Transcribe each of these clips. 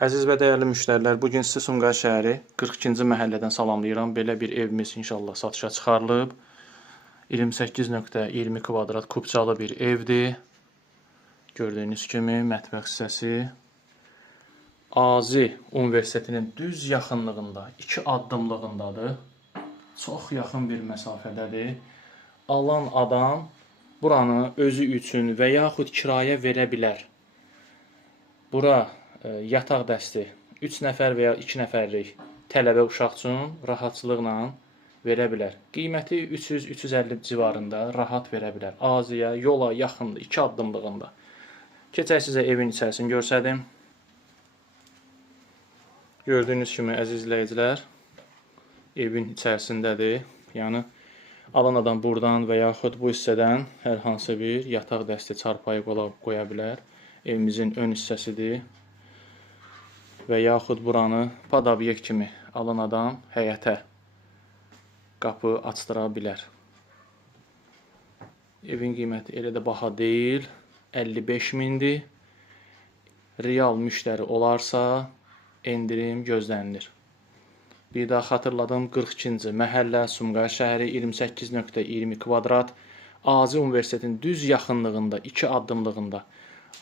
Əziz və dəyərli müştərilər, bu gün sizi Sumqayıt şəhəri 42-ci məhəllədən salamlayıram. Belə bir evimiz inşallah satışa çıxarılıb. 28.20 kvadrat kubçalı bir evdir. Gördüyünüz kimi mətbəx hissəsi. Azi Universitetinin düz yaxınlığında, 2 addımlığındadır. Çox yaxın bir məsafədədir. Alan adam buranı özü üçün və yaxud kirayə verə bilər. Bura yataq dəsti 3 nəfər və ya 2 nəfərlik tələbə uşaq üçün rahatçılıqla verə bilər. Qiyməti 300-350 civarında rahat verə bilər. Aziyə, yola yaxındır, 2 addımlığında. Keçək sizə evin içərisini göstərdim. Gördüyünüz kimi əziz izləyicilər, evin içərisindədir. Yəni alan adam buradan və yaxud bu hissədən hər hansı bir yataq dəsti, çarpayı qoya bilər. Evimizin ön hissəsidir. Və yaxud buranı pad obyekt kimi alan adam həyətə qapı açdıra bilər. Evin qiyməti elə də baha deyil, 55 mindir. Real müştəri olarsa endirim gözlənilir. Bir daha xatırladım, 42-ci məhəllə, Sumqayıt şəhəri, 28.20 kvadrat, Azi Universitetin düz yaxınlığında, 2 addımlığında.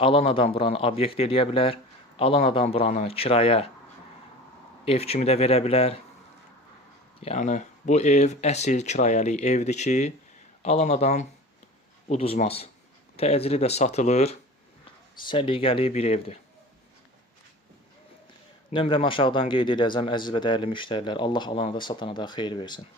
Alan adam buranı obyekt eləyə bilər. Alan adam buranı kirayə ev kimi də verə bilər. Yəni bu ev əsl kirayəli evdir ki, alan adam uduzmaz. Təcili də satılır. Səliqəli bir evdir. Nömrəmi aşağıdan qeyd edəcəm əziz və dəyərli müştərilər. Allah alana da satana da xeyir versin.